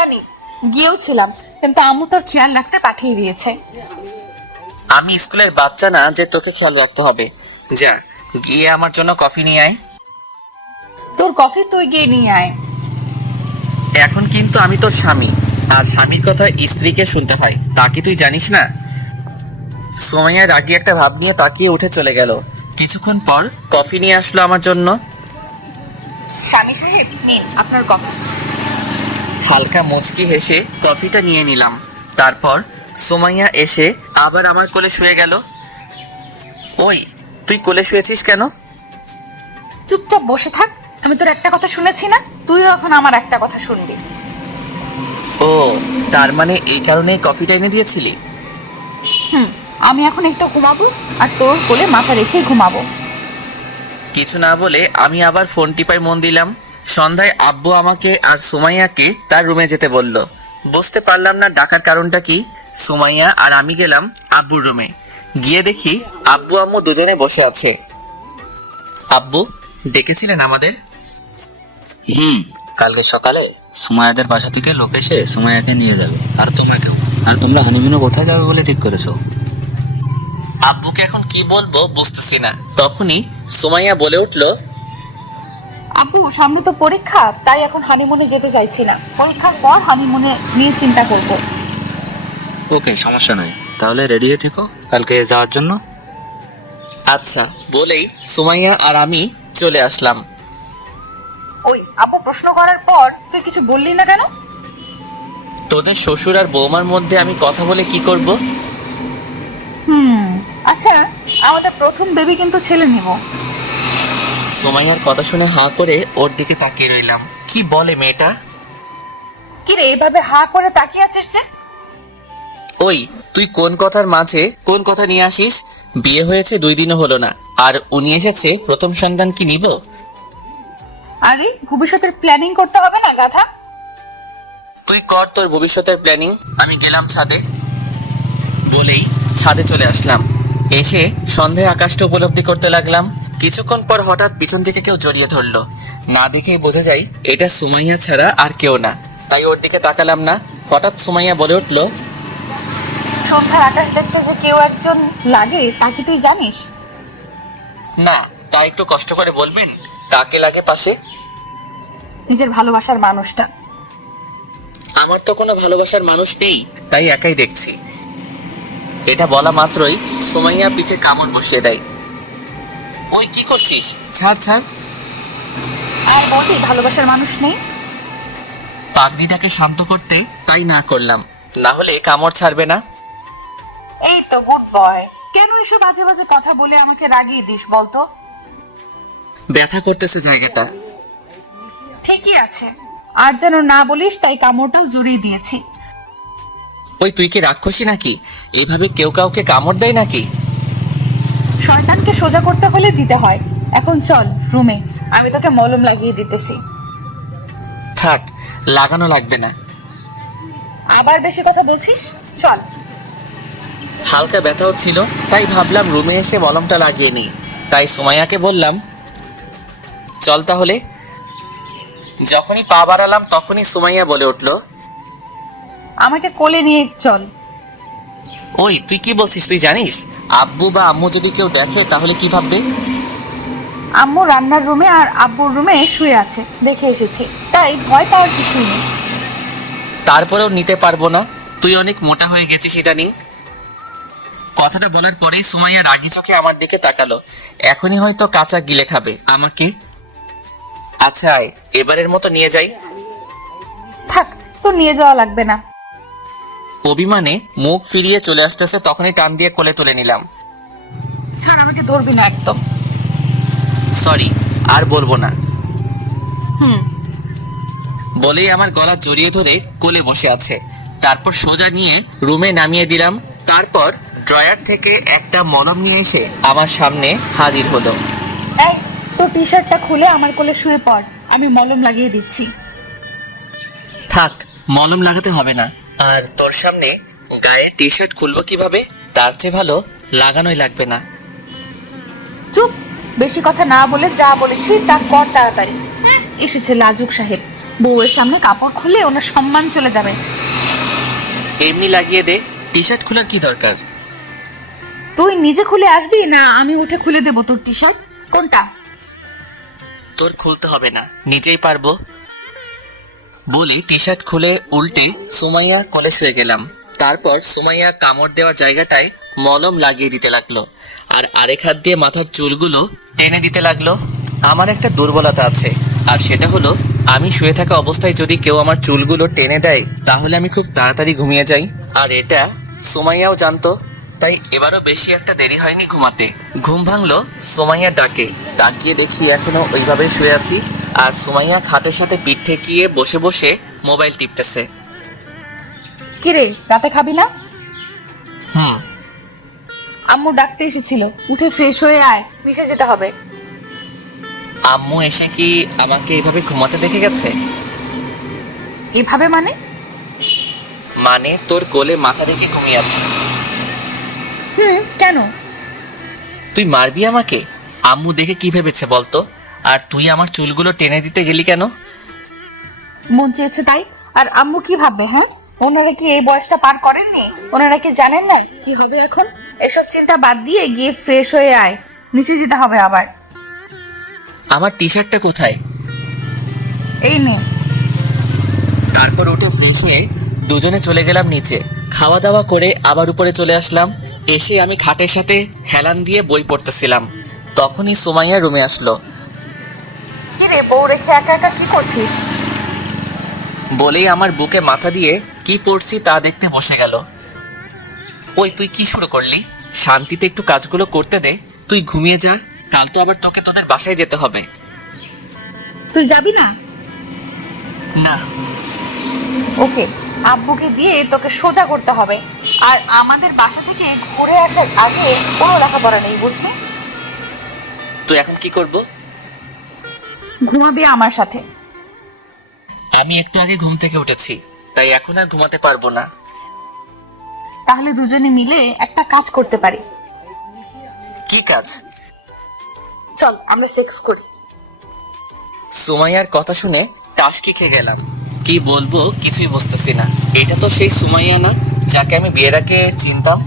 জানি, গিয়েও ছিলাম, কিন্তু আম্মু তোর খেয়াল রাখতে পাঠিয়ে দিয়েছে। আমি স্কুলের বাচ্চা না যে তোকে খেয়াল রাখতে হবে। যা গিয়ে আমার জন্য কফি নিয়ে আয়। তোর কফি তুই গিয়ে নিয়ে আয়। এখন কিন্তু আমি তোর স্বামী, আর স্বামীর কথা স্ত্রীকে শুনতে হয়, তা কি তুই জানিস না? সোমাইয়া রাগী একটা ভাব নিয়ে তাকিয়ে উঠে চলে গেল। কিছুক্ষণ পর কফি নিয়ে আসলো আমার জন্য। স্বামী সাহেব, নিন আপনার কফি। হালকা মুচকি হেসে কফিটা নিয়ে নিলাম। তারপর সোমাইয়া এসে আবার আমার কোলে শুয়ে গেল। ওই, তুই কোলে শুয়েছিস কেন? চুপচাপ বসে থাক। আমি তোর একটা কথা শুনেছি না, তুইও এখন আমার একটা কথা শুনবি। ও, তার মানে এই কারণেই কফিটা এনে দিয়েছিলি? আমি এখন একটু ঘুমাবো, আর তোর কোলে মাথা রেখেই ঘুমাবো। কিছু না বলে আমি আবার ফোন টিপায় মন দিলাম। সন্ধ্যায় আব্বু আমাকে আর সুমাইয়াকে তার রুমে যেতে বলল। বুঝতে পারলাম না ডাকার কারণটা কি। সুমাইয়া আর আমি গেলাম আব্বুর রুমে। গিয়ে দেখি আব্বু আম্মু দুজনে বসে আছে। আব্বু ডেকেছিলেন আমাদের? কালকে সকালে সুমাইয়াদের বাসা থেকে লোক এসে সুমাইয়াকে নিয়ে যাবে, আর তোমাকেও। আর তোমরা হানিমুনে কোথায় যাবে বলে ঠিক করেছো? আব্বুকে এখন কি বলবো বুঝতেছি না। তখনই সুমাইয়া বলে উঠল, আব্বু সামনে তো পরীক্ষা, তাই এখন হানিমুনে যেতে চাইছি না। পরীক্ষার পর হানিমুনে নিয়ে চিন্তা করব। ওকে, সমস্যা নয়, তাহলে রেডি হয়ে থেকো কালকে যাওয়ার জন্য। আচ্ছা বলেই সুমাইয়া আর আমি চলে আসলাম। ওই আব্বু প্রশ্ন করার পর তুই কিছু বললি না কেন? তোদের শ্বশুর আর বৌমার মধ্যে আমি কথা বলে কি করব? আচ্ছা, আমাদের প্রথম বেবি কিন্তু ছেলে নিব। সুমাইয়ার কথা শুনে হাঁ করে ওর দিকে তাকিয়ে রইলাম। কি বলে মেয়েটা? কি রে এভাবে হা করে তাকিয়ে আছিস যে? ওই, তুই কোন কথার মাঝে কোন কথা নিয়ে আসিস? বিয়ে হয়েছে 2 দিনও হলো না, আর উনি এসেছে প্রথম সন্তান কি নিব? আরে ভবিষ্যতের প্ল্যানিং করতে হবে না গাধা? তুই কর তোর ভবিষ্যতের প্ল্যানিং, আমি গেলাম ছাদে। বলেই ছাদে চলে আসলাম। এসে সন্ধ্যায় আকাশটা উপলব্ধি করতে লাগলাম। কিছুক্ষণ পর হঠাৎ পিছন থেকে কেউ জড়িয়ে ধরলো। না দেখেই বোঝা যায় এটা সুমাইয়া ছাড়া আর কেউ না, তাই ওর দিকে তাকালাম না। হঠাৎ সুমাইয়া বলে উঠল, সন্ধ্যার আকাশ দেখতে যে কেউ একজন লাগে তা কি তুই জানিস? না, তা একটু কষ্ট করে বলবেন কাকে লাগে পাশে? নিজের ভালোবাসার মানুষটা। আমার তো কোনো ভালোবাসার মানুষ নেই, তাই একাই দেখছি। এটা বলা মাত্রই সুমাইয়া পিঠে কামড় বসিয়ে দেয়। ওই কি করছিস? ছাড় ছাড়। আর বলবি ভালোবাসার মানুষ নেই? পাগড়িটাকে শান্ত করতে তাই না করলাম, না হলে কামড় ছাড়বে না। এই তো গুড বয়। কেন এসব বাজে বাজে কথা বলে আমাকে রাগিয়ে দিস বলতো? ব্যথা করতেছে জায়গাটা। ঠিকই আছে, আর যেন না বলিস, তাই কামড়টাও জড়িয়ে দিয়েছি। ওই তুই কি রাক্ষসী নাকি? এইভাবে কেউ কাউকে কামড় দেয় নাকি? শয়তানকে সোজা করতে হলে দিতে হয়। এখন চল রুমে, আমি তোকে মলম লাগিয়ে দিতেছি। থাক, লাগানো লাগবে না। আবার বেশি কথা বলছিস, চল। হালকা ব্যথা হচ্ছিল, তাই ভাবলাম রুমে এসে মলমটা লাগিয়ে নিই। তাই সুমাইয়াকে বললাম, চল তাহলে। যখনই পা বাড়ালাম তখনই সুমাইয়া বলে উঠল, আমাকে কোলে নিয়ে চল। ওই তুই কি বলছিস? তুই জানিস আব্বু বা আম্মু যদি কেউ দেখে তাহলে কি ভাববে? আম্মু রান্নার রুমে আর আব্বুর রুমে শুয়ে আছে, দেখে এসেছি, তাই ভয় পাওয়ার কিছুই নেই। তারপরেও নিতে পারবো না, তুই অনেক মোটা হয়ে গেছিস ইদানিং। কথাটা বলার পরে সুমাইয়া রাগি চোখে আমার দিকে তাকালো। এখনই হয়তো কাঁচা গিলে খাবে আমাকে। আচ্ছা আয়, এবারের মতো নিয়ে যাই। থাক, তোর নিয়ে যাওয়া লাগবে না। অভিমানে মুখ ফিরিয়ে চলে আসতেছে, তখনই টান দিয়ে কোলে তুলে নিলাম। ছাড়, আমাকে ধরবি না একদম। সরি, আর বলবো না। হুম। বলেই আমার গলা জড়িয়ে ধরে কোলে বসে আছে। তারপর সোজা নিয়ে রুমে নামিয়ে দিলাম। তারপর ড্রয়ার থেকে একটা মলম নিয়ে এসে আমার সামনে হাজির হলো। এই, তোর টি শার্টটা খুলে আমার কোলে শুয়ে পড়, আমি মলম লাগিয়ে দিচ্ছি। থাক, মলম লাগাতে হবে না। আর তোর সামনে গায়ে টি শার্ট খুলবো কিভাবে? তার চেয়ে ভালো লাগানোই লাগবে না। চুপ, বেশি কথা না বলে যা বলেছি তা কর তাড়াতাড়ি। এসেছে লাজুক সাহেব, বউয়ের সামনে কাপড় খুলে ওনার সম্মান চলে যাবে। এমনি লাগিয়ে দে, টি শার্ট খোলার কি দরকার? তুই নিজে খুলে আসবি না আমি উঠে খুলে দেবো তোর টি শার্ট? কোনটা? তোর খুলতে হবে না, নিজেই পারবো। বলি টি শার্ট খুলে উল্টে সুমাইয়া কোলে শুয়ে গেলাম। তারপর সুমাইয়া কামড় দেওয়ার জায়গাটায় মলম লাগিয়ে দিতে লাগলো, আর আরেক হাত দিয়ে মাথার চুলগুলো টেনে দিতে লাগলো। আমার একটা দুর্বলতা আছে, আর সেটা হলো আমি শুয়ে থাকা অবস্থায় যদি কেউ আমার চুলগুলো টেনে দেয় তাহলে আমি খুব তাড়াতাড়ি ঘুমিয়ে যাই। আর এটা সুমাইয়াও জানতো, তাই এবারও বেশি একটা দেরি হয়নি ঘুমাতে। ঘুম ভাঙলো সুমাইয়া ডাকে, তাকিয়ে দেখি এখনো ওইভাবেই শুয়ে আছি, আর সুমাইয়া খাটের সাথে পিঠ ঠেকিয়ে বসে বসে মোবাইল টিপতেছে। কিরে, রাতে খাবি না? হুম। আম্মু ডাকতে এসেছিল, উঠে ফ্রেশ হয়ে আয়, নিচে যেতে হবে। আম্মু এসে কি আমাকে এইভাবে ঘুমাতে দেখে গেছে? এভাবে মানে? মানে তোর কোলে মাথা রেখে ঘুমিয়ে আছে। কেন? তুই মারবি আমাকে? আম্মু দেখে কি ভেবেছে বলতো? আর তুই আমার চুলগুলো টেনে দিতে গেলি কেন? মন চেয়েছে তাই। আর আম্মু কি ভাববে? হ্যাঁ, ওনারা কি এই বয়সটা পার করেননি? ওনারা কি জানেন না কি হবে এখন? এসব চিন্তা বাদ দিয়ে গিয়ে ফ্রেশ হয়ে আয়, নিচে যেতে হবে আবার। আমার টি শার্টটা কোথায়? এই নে। তারপর উঠে ফ্রেশ হয়ে দুজনে চলে গেলাম নিচে। খাওয়া দাওয়া করে আবার উপরে চলে আসলাম। এসে আমি খাটের সাথে হেলান দিয়ে বই পড়তেছিলাম, তখনই সুমাইয়া রুমে আসলো। কিরে, বউ রেখে একা একা কি করছিস? বলেই আমার বুকে মাথা দিয়ে কি পড়ছি তা দেখতে বসে গেল। ওই তুই কি শুরু করলি? শান্তিতে একটু কাজগুলো করতে দে, তুই ঘুমিয়ে যা, কাল তো আবার তোকে তোদের বাসায় যেতে হবে। তুই যাবি না? না। ওকে, আব্বুকে দিয়ে তোকে সোজা করতে হবে। আর আমাদের বাসা থেকে ঘুরে আসার আগে কোনো লেখাপড়া নেই, বুঝলি? তুই এখন কি করব? ঘুমাবি আমার সাথে। আমি একটু আগে ঘুম থেকে উঠেছি, তাই এখন আর ঘুমাতে পারবো না। তাহলে দুজনে মিলে একটা কাজ করতে পারি। কি কাজ? চল আমরা সেক্স করি। সুমাইয়ার কথা শুনে টাসকি খেয়ে গেলাম। কি বলবো কিছুই বুঝতেছি না। এটা তো সেই সুমাইয়া না যাকে আমি বিয়ের আগে চিনতাম।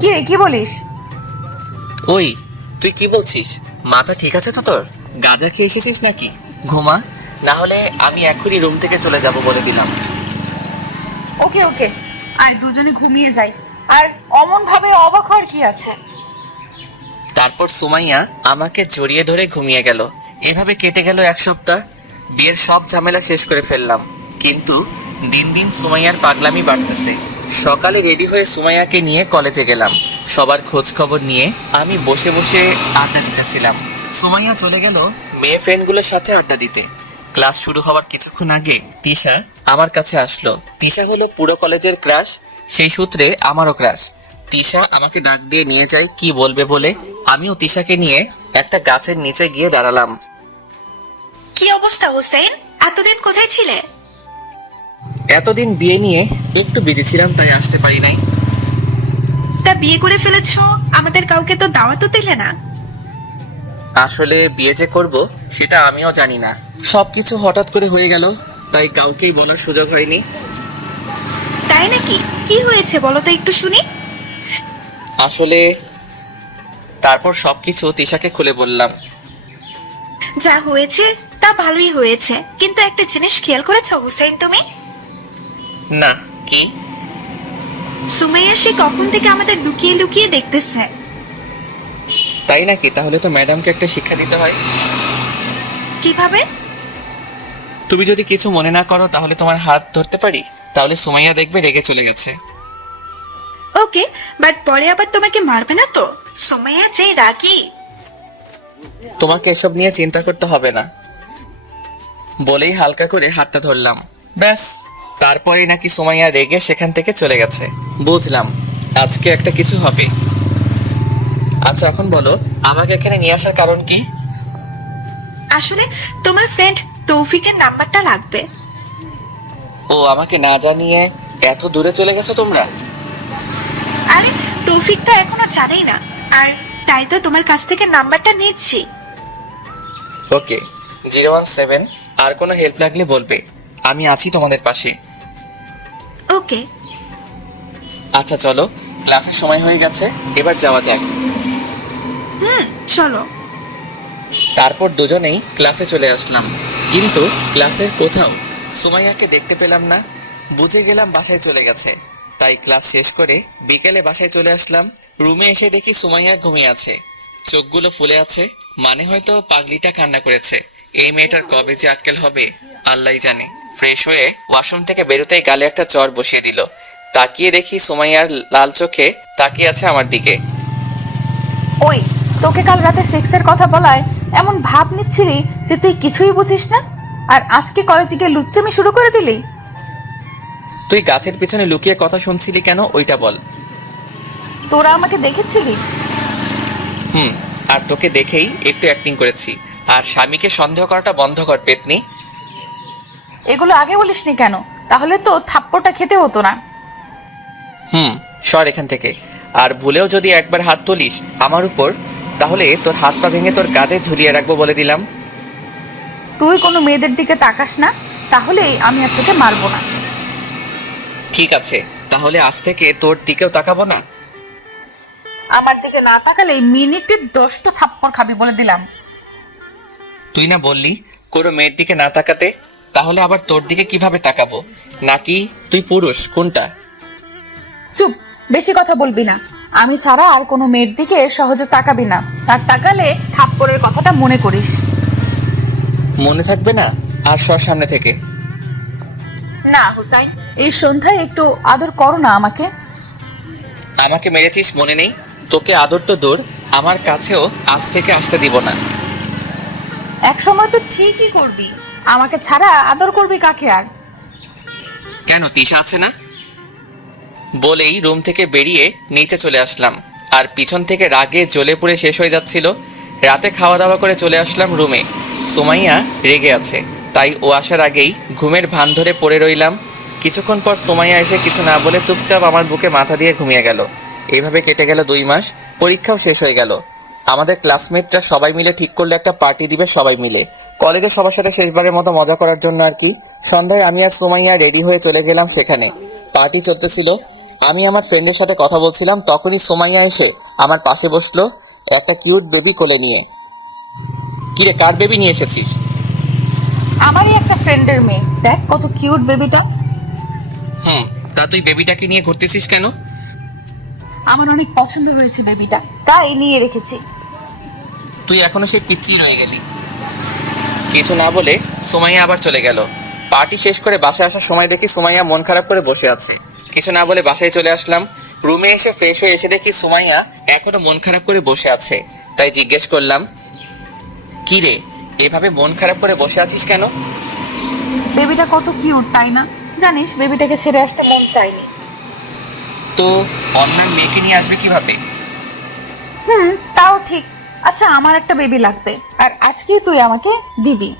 কি রে, কি বলিস? ওই তুই কি বলছিস? মাথা ঠিক আছে তো তোর? গাঁজা খেয়ে এসেছিস নাকি? ঘুমা, না হলে আমি এখনই রুম থেকে চলে যাব বলে দিলাম। ওকে ওকে, আয় দুজনে ঘুমিয়ে যাই। আর অমন ভাবে অবাক হওয়ার কি আছে? তারপর সুমাইয়া আমাকে জড়িয়ে ধরে ঘুমিয়ে গেল। এভাবে কেটে গেল এক সপ্তাহ। বিয়ের সব ঝামেলা শেষ করে ফেললাম, কিন্তু দিন দিন সুমাইয়ার পাগলামি বাড়তেছে। সকালে রেডি হয়ে সুমাইয়াকে নিয়ে কলেজে গেলাম। সবার খোঁজ খবর নিয়ে আমি বসে বসে আড্ডা দিতেছিলাম। সুমাইয়া চলে গেল মেয়ে ফ্রেন্ডগুলোর সাথে আড্ডা দিতে। ক্লাস শুরু হওয়ার কিছুক্ষণ আগে তিশা আমার কাছে আসলো। তিশা হলো পুরো কলেজের ক্রাশ, সেই সূত্রে আমারও ক্রাশ। তিশা আমাকে ডাক দিয়ে নিয়ে যায় কি বলবে বলে। আমিও তিশাকে নিয়ে একটা গাছের নিচে গিয়ে দাঁড়ালাম। কি অবস্থা হোসেন? এতদিন কোথায় ছিলে? এতদিন বিয়ে নিয়ে একটু বিজি ছিলাম, তাই আসতে পারি নাই। তা বিয়ে করে ফেলেছো, আমাদের কাউকে তো দাওয়াতও দিলে না। আসলে বিয়ে যে করব সেটা আমিও জানি না, সবকিছু হঠাৎ করে হয়ে গেল, তাই কাউকেই বলার সুযোগ হয়নি। তাই নাকি? কি হয়েছে বলো তো একটু শুনি। আসলে তারপর সবকিছু তিশাকে খুলে বললাম। যা হয়েছে তা ভালোই হয়েছে, কিন্তু একটা জিনিস খেয়াল করেছো হোসেন তুমি? না, কি? সুমাইয়া সে কখন থেকে আমাদের লুকিয়ে লুকিয়ে দেখতেছে। তাই নাকি? তাহলে তো ম্যাডামকে একটা শিক্ষা দিতে হয়। কিভাবে? তুমি যদি কিছু মনে না করো তাহলে তোমার হাত ধরতে পারি? তাহলে সুমাইয়া দেখবে রেগে চলে গেছে। ওকে, বাট পরে আবার তোমাকে মারবে না তো? সুমাইয়া যে রাগী। তোমাকে এসব নিয়ে চিন্তা করতে হবে না বলেই হালকা করে হাতটা ধরলাম। ব্যাস, তারপরে নাকি সুমাইয়া রেগে সেখান থেকে চলে গেছে। বুঝলাম আজকে একটা কিছু হবে। আচ্ছা এখন বলো, আমাকে এখানে নিয়ে আসার কারণ কি? আসলে তোমার ফ্রেন্ড তৌফিকের নাম্বারটা লাগবে। ও, আমাকে না জানিয়ে এত দূরে চলে গেছো তোমরা? আরে তৌফিক তো এখনো জানেই না, আর তাই তো তোমার কাছ থেকে নাম্বারটা নিচ্ছি। ওকে, 017 আর কোনো হেল্প লাগলে বলবে, আমি আছি তোমাদের পাশে। ওকে। আচ্ছা চলো, ক্লাসের সময় হয়ে গেছে, এবার যাওয়া যাক। চলো। তারপর দুজনেই ক্লাসে চলে আসলাম, কিন্তু ক্লাসের কোথাও সুমাইয়াকে দেখতে পেলাম না। বুঝে গেলাম বাসায় চলে গেছে, তাই ক্লাস শেষ করে বিকেলে বাসায় চলে আসলাম। রুমে এসে দেখি সুমাইয়া ঘুমিয়ে আছে, চোখগুলো ফুলে আছে, মানে হয়তো পাগলিটা কান্না করেছে। এই মেয়েটার কবে যে আক্কেল হবে আল্লাহই জানে। ফ্রেশ হয়ে ওয়াশরুম থেকে বেরোতেই গালে একটা চড় বসিয়ে দিল। তাকিয়ে দেখি সুমাইয়ার লাল চোখে তাকিয়ে আছে আমার দিকে। ওই, তোকে কাল রাতে সেক্সের কথা বলায় এমন ভাব নিচ্ছিলি যে তুই কিছুই বুঝিস না, আর আজকে কলেজে গিয়ে লুচ্চামি শুরু করে দিলি। তুই গাছের পিছনে লুকিয়ে কথা শুনছিলি কেন, ওইটা বল। তোরা আমাকে দেখেছিলি? আর তোকে দেখেই একটু অ্যাক্টিং করেছি। আর স্বামীকে সন্দেহ করাটা বন্ধ কর পেতনি। এগুলো আগে বলিসনি কেন? তাহলে তো থাপ্পড়টা খেতে হতো না। সর এখান থেকে। আর ভুলেও যদি একবার হাত তুলিস আমার উপর, তাহলে তোর হাত পা ভেঙে তোর কাঁধে ঝুলিয়ে রাখবো বলে দিলাম। তুই কোনো মেয়েদের দিকে তাকাস না, তাহলে আমি আর তোকে মারবো না। ঠিক আছে, তাহলে আজ থেকে তোর দিকেও তাকাবো না। আমার দিকে না তাকালে মিনিটে 10টা থাপ্পড় খাবি বলে দিলাম। তুই না বললি কোনো মেয়ের দিকে না তাকাতে, তাহলে আবার তোর দিকে কিভাবে তাকাবো? নাকি তুই পুরুষ, কোনটা? চুপ, বেশি কথা বলবি না। আমি ছাড়া আর কোনো মেয়ের দিকে সহজে তাকাবি না, আর তাকালে থাপ্পড়ের কথাটা মনে করিস। মনে থাকবে না? আর সর সামনে থেকে। না হুসাইন, এই সন্ধ্যায় একটু আদর করো না আমাকে। আমাকে মেরেছিস মনে নেই? তোকে আদর তো দূর, আমার কাছেও আজ থেকে আসতে দিব না। এক সময় তো ঠিকই করবি, আমাকে ছাড়া আদর করবি কাকে আর? কেন, তিশা আছে না? বলেই রুম থেকে বেরিয়ে নিচে চলে আসলাম, আর পিছন থেকে রাগে জ্বলে পুড়ে শেষ হয়ে যাচ্ছিল। রাতে খাওয়া দাওয়া করে চলে আসলাম রুমে। সুমাইয়া রেগে আছে, তাই ও আসার আগেই ঘুমের ভান ধরে পড়ে রইলাম। কিছুক্ষণ পর সুমাইয়া এসে কিছু না বলে চুপচাপ আমার বুকে মাথা দিয়ে ঘুমিয়ে গেল। এইভাবে কেটে গেল 2 মাস, পরীক্ষাও শেষ হয়ে গেল। আমাদের ক্লাসমেটরা সবাই মিলে ঠিক করলো একটা পার্টি দিবে সবাই মিলে, কলেজে সবার সাথে শেষবারের মতো মজা করার জন্য আর কি। সন্ধ্যায় আমি আর সুমাইয়া রেডি হয়ে চলে গেলাম সেখানে। পার্টি চলতেছিল, আমি আমার ফ্রেন্ডের সাথে কথা বলছিলাম, তখনই সুমাইয়া এসে আমার পাশে বসলো একটা কিউট বেবি কোলে নিয়ে। কিরে, কার বেবি নিয়ে এসেছিস? আমারই একটা ফ্রেন্ডের মেয়ে, দেখ কত কিউট বেবিটা। তা তুই বেবিটাকে নিয়ে ঘুরতেছিস কেন? আমার অনেক পছন্দ হয়েছে বেবিটা, তাই নিয়ে রেখেছি। তুই এখনো সেই পিচ্ছিল রয়ে গেলি। কিছু না বলে সুমাইয়া আবার চলে গেল। পার্টি শেষ করে বাসায় আসার সময় দেখি সুমাইয়া মন খারাপ করে বসে আছে। কিছু না বলে বাসায় চলে আসলাম। রুমে এসে ফ্রেশ হয়ে এসে দেখি সুমাইয়া এখনো মন খারাপ করে বসে আছে, তাই জিজ্ঞেস করলাম, কি রে, এভাবে মন খারাপ করে বসে আছিস কেন? বেবিটা কত কিউট, তাই না? জানিস, বেবিটাকে ছেড়ে আসতে মন চাইনি। তো অন্য মেয়েকে নিয়ে আসবে কিভাবে? তাও ঠিক। আচ্ছা, আমার একটা বেবি লাগবে, আর আজকেই তুই আমাকে দিবি।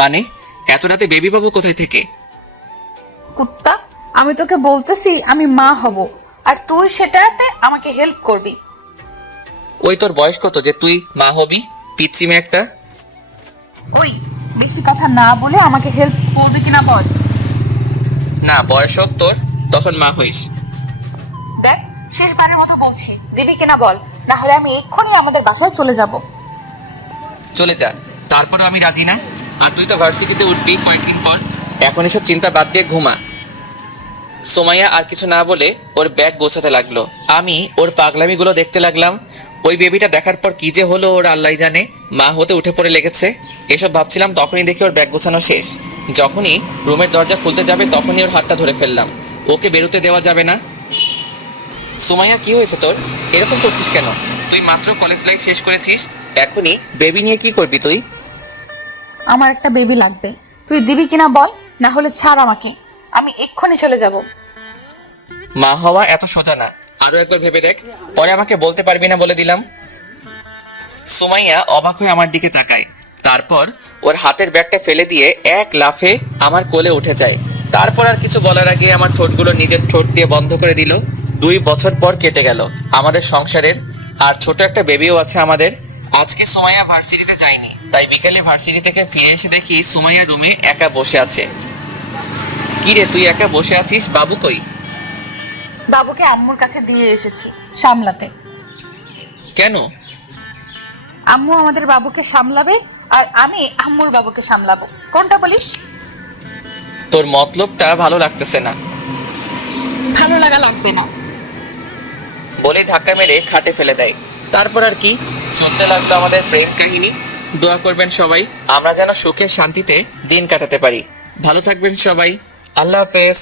মানে এত রাতে বেবি পাবো কোথায় থেকে? কুত্তা, আমি তোকে বলতেছি আমি মা হব, আর তুই সেটাতে আমাকে হেল্প করবি। ওই তোর বয়স কত যে তুই মা হবি, পিচ্ছি মেয়ে একটা? ওই, বেশি কথা না বলে আমাকে হেল্প করবি কিনা বল। না, বয়স হোক তোর, তখন মা হইস। দেখ, শেষবারের মতো বলছি, দিবি কিনা বল, না হলে আমি এক্ষুনি আমাদের বাসায় চলে যাব। চলে যা, তারপরে আমি রাজি না। আর তুই তো ভার্সিটিতে উঠবি কয়েকদিন পর, এখন এসব চিন্তা বাদ দিয়ে ঘুমা। সুমাইয়া আর কিছু না বলে ওর ব্যাগ গোছাতে লাগলো। আমি ওর পাগলামিগুলো দেখতে লাগলাম। ওই বেবিটা দেখার পর কি যে হলো ওর আল্লাহ জানে। মা হতে উঠে পড়ে লেগেছে, এসব ভাবছিলাম, তখনই দেখি ওর ব্যাগ গোছানো শেষ। যখনই রুমের দরজা খুলতে যাবে তখনই ওর হাতটা ধরে ফেললাম। ওকে বেরোতে দেওয়া যাবে না। সুমাইয়া, কি হয়েছে তোর? এরকম করছিস কেন? তুই মাত্র কলেজ লাইফ শেষ করেছিস, এখনই বেবি নিয়ে কি করবি তুই? আমার একটা বেবি লাগবে, তুই দিবি কিনা বল, না হলে ছাড় আমাকে, আমি এক্ষুনি চলে যাব। মা হওয়া এত সোজা না, আরো একবার ভেবে দেখ, পরে আমাকে বলতে পারবি না বলে দিলাম। সুমাইয়া অবাক হয়ে আমার দিকে তাকায়, তারপর ওর হাতের ব্যাগটা ফেলে দিয়ে এক লাফে আমার কোলে উঠে যায়। তারপর আর কিছু বলার আগে আমার ঠোঁটগুলো নিজের ঠোঁট দিয়ে বন্ধ করে দিল। 2 বছর পর কেটে গেল আমাদের সংসারের, আর ছোট একটা বেবিও আছে আমাদের। আজকে সুমাইয়া ভার্সিটিতে যায়নি, তাই বিকেলে ভার্সিটি থেকে ফিরে এসে দেখি সুমাইয়া রুমে একা বসে আছে। কি রে, তুই একা বসে আছিস? বাবু কই? বাবুকে আম্মুর কাছে দিয়ে এসেছি সামলাতে। কেন? আম্মু আমাদের বাবুকে সামলাবে আর আমি আম্মুর বাবুকে সামলাবো। কোনটা বলিস? তোর মতলবটা ভালো লাগতেছে না। ভালো লাগা লাগবে না। বলে ধাক্কা মেরে খাটে ফেলে দেয়। তারপর আর কি, চলতে লাগলো আমাদের প্রেম কাহিনী। দোয়া করবেন সবাই, আমরা যেন সুখে শান্তিতে দিন কাটাতে পারি। ভালো থাকবেন সবাই। আল্লাহ হাফেজ।